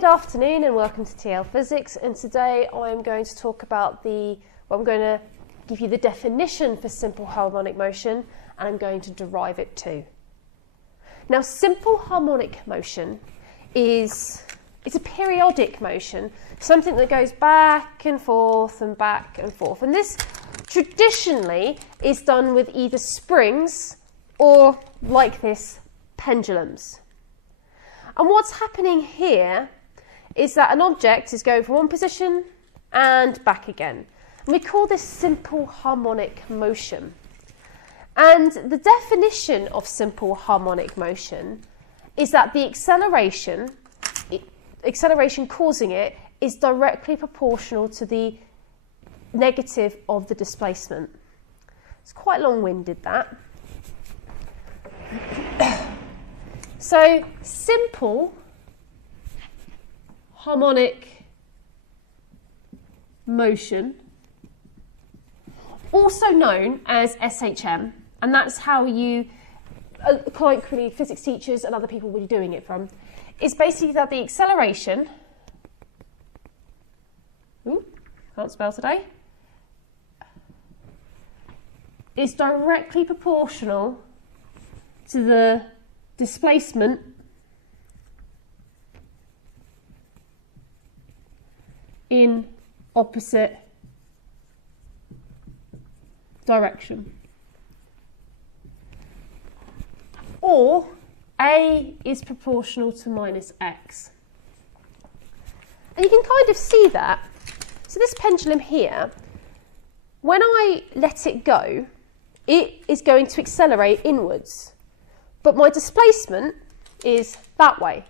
Good afternoon and welcome to TL Physics, and today I'm going to talk about I'm going to give you the definition for simple harmonic motion, and I'm going to derive it too. Now, simple harmonic motion it's a periodic motion, something that goes back and forth and back and forth, and this traditionally is done with either springs or, like this, pendulums. And what's happening here is that an object is going from one position and back again. And we call this simple harmonic motion. And the definition of simple harmonic motion is that the acceleration causing it is directly proportional to the negative of the displacement. It's quite long-winded, that. So, simple harmonic motion, also known as SHM, and that's how you, colloquially, physics teachers and other people will be doing it from, is basically that the acceleration, can't spell today, is directly proportional to the displacement in opposite direction. Or A is proportional to minus x. And you can kind of see that. So this pendulum here, when I let it go, it is going to accelerate inwards. But my displacement is that way.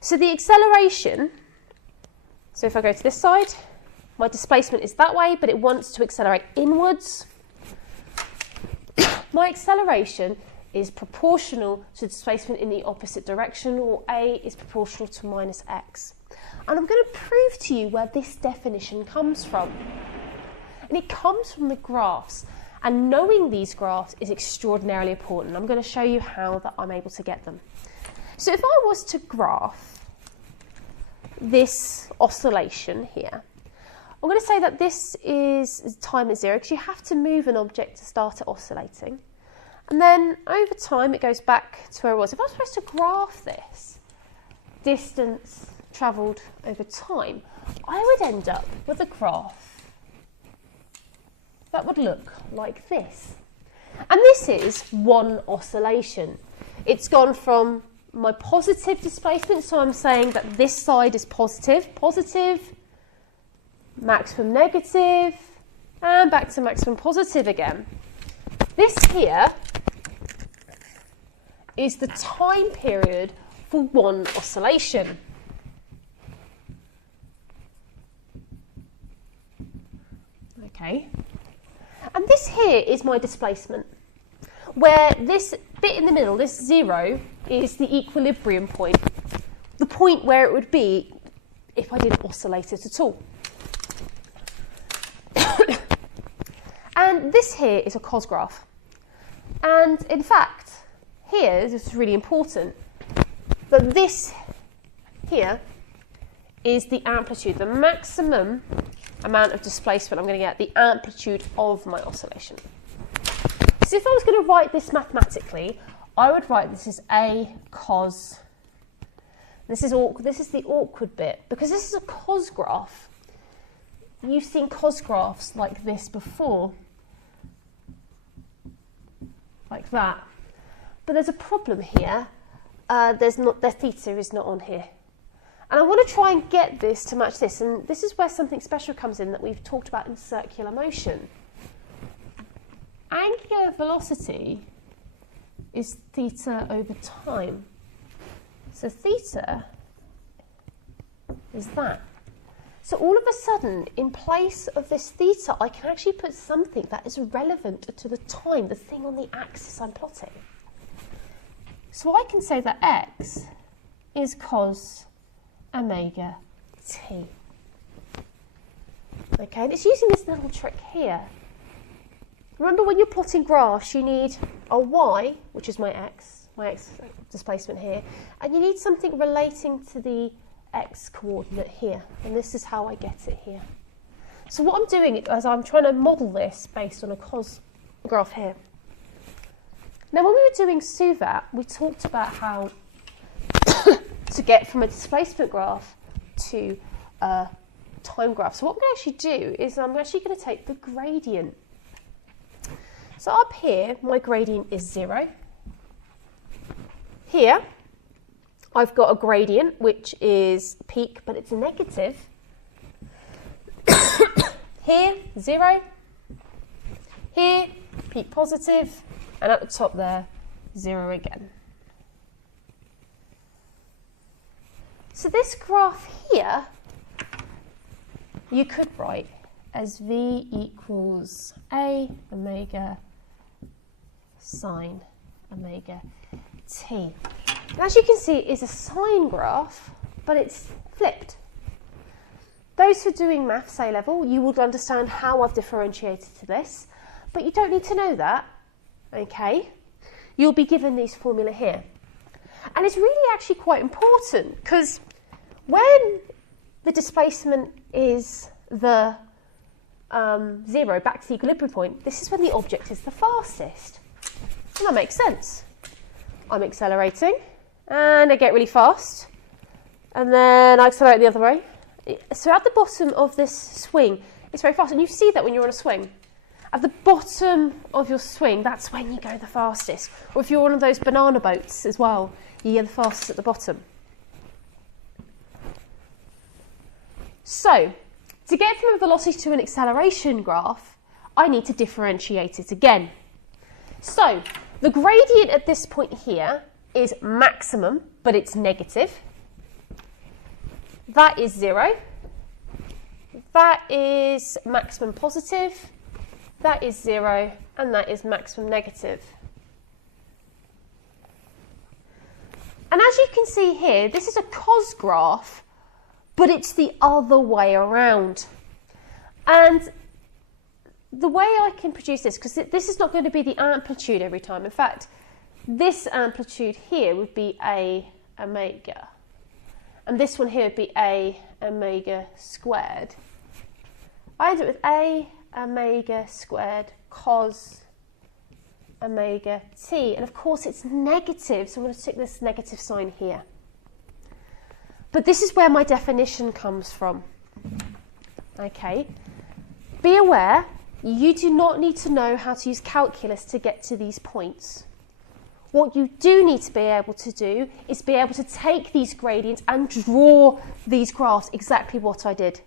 So the acceleration, so if I go to this side, my displacement is that way, but it wants to accelerate inwards. My acceleration is proportional to displacement in the opposite direction, or A is proportional to minus x. And I'm going to prove to you where this definition comes from. And it comes from the graphs. And knowing these graphs is extraordinarily important. I'm going to show you how that I'm able to get them. So if I was to graph this oscillation here, I'm going to say that this is time at 0, because you have to move an object to start it oscillating. And then over time it goes back to where it was. If I was supposed to graph this distance travelled over time, I would end up with a graph that would look like this. And this is one oscillation. It's gone from my positive displacement, so I'm saying that this side is positive, maximum negative, and back to maximum positive again. This here is the time period for one oscillation. Okay. And this here is my displacement, where this bit in the middle, this 0, is the equilibrium point, the point where it would be if I didn't oscillate it at all. And this here is a cos graph. And in fact, here, this is really important, that this here is the amplitude, the maximum amount of displacement I'm going to get, the amplitude of my oscillation. So if I was going to write this mathematically, I would write this as A cos. This is the awkward bit, because this is a cos graph. You've seen cos graphs like this before, like that. But there's a problem here. The theta is not on here. And I want to try and get this to match this, and this is where something special comes in that we've talked about in circular motion. Angular velocity is theta over time. So theta is that. So all of a sudden, in place of this theta, I can actually put something that is relevant to the time, the thing on the axis I'm plotting. So I can say that x is cos omega t. Okay, and it's using this little trick here. Remember, when you're plotting graphs, you need a y, which is my x displacement here, and you need something relating to the x coordinate here, and this is how I get it here. So what I'm doing is I'm trying to model this based on a cos graph here. Now when we were doing SUVAT, we talked about how to get from a displacement graph to a time graph. So what I'm going to actually do is I'm actually going to take the gradient. So up here, my gradient is 0. Here, I've got a gradient which is peak, but it's negative. Here, 0. Here, peak positive, and at the top there, 0 again. So this graph here, you could write as V equals A omega sine omega t. And as you can see, it is a sine graph, but it's flipped. Those who are doing maths A level, you would understand how I've differentiated to this, but you don't need to know that, okay? You'll be given these formula here. And it's really actually quite important, because when the displacement is the 0 back to the equilibrium point, this is when the object is the fastest. And that makes sense. I'm accelerating, and I get really fast, and then I accelerate the other way. So at the bottom of this swing, it's very fast, and you see that when you're on a swing. At the bottom of your swing, that's when you go the fastest. Or if you're one of those banana boats as well, you get the fastest at the bottom. So, to get from a velocity to an acceleration graph, I need to differentiate it again. So, the gradient at this point here is maximum, but it's negative. That is 0. That is maximum positive. That is 0, and that is maximum negative. And as you can see here, this is a cos graph, but it's the other way around. And the way I can produce this, because this is not going to be the amplitude every time. In fact, this amplitude here would be A omega. And this one here would be A omega squared. I end up with A omega squared cos omega t. And of course it's negative, so I'm going to stick this negative sign here. But this is where my definition comes from. Okay. Be aware, you do not need to know how to use calculus to get to these points. What you do need to be able to do is be able to take these gradients and draw these graphs exactly what I did.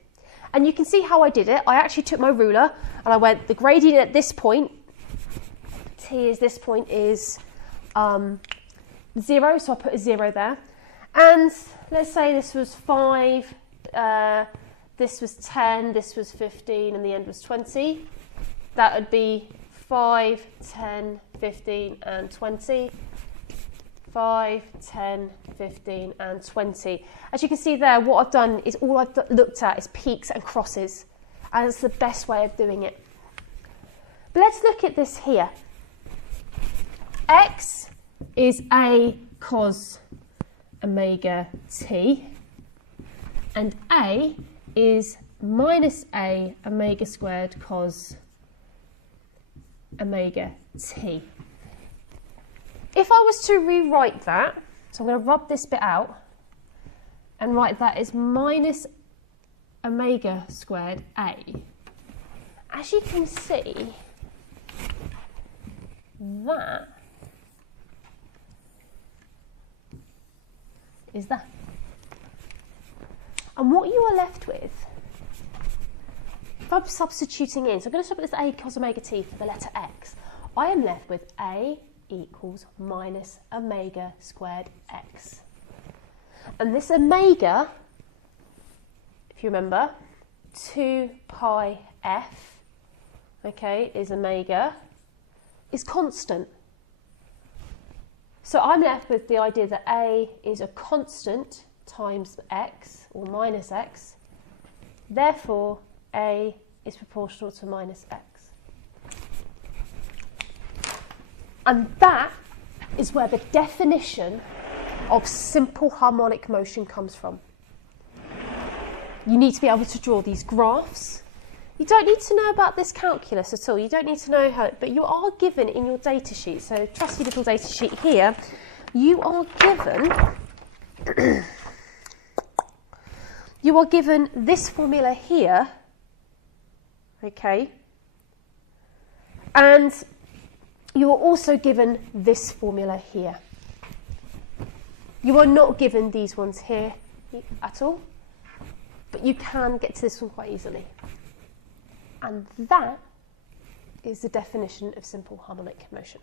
And you can see how I did it. I actually took my ruler and I went, the gradient at this point, t is this point is 0, so I put a 0 there. And let's say this was 5, this was 10, this was 15, and the end was 20. That would be 5, 10, 15, and 20. 5, 10, 15, and 20. As you can see there, what I've done is all I've looked at is peaks and crosses. And it's the best way of doing it. But let's look at this here. X is A cos omega t, and A is minus A omega squared cos omega t. If I was to rewrite that, so I'm going to rub this bit out and write that as minus omega squared A. As you can see, that is that. And what you are left with, if I'm substituting in, so I'm going to stop at this A cos omega t for the letter X, I am left with A equals minus omega squared x. And this omega, if you remember, 2 pi f, okay, is omega, is constant. So I'm left with the idea that A is a constant times x, or minus x. Therefore, A is proportional to minus x. And that is where the definition of simple harmonic motion comes from. You need to be able to draw these graphs. You don't need to know about this calculus at all. You don't need to know how, but you are given in your data sheet. So trusty little data sheet here, you are given this formula here, okay, and you are also given this formula here. You are not given these ones here at all, but you can get to this one quite easily. And that is the definition of simple harmonic motion.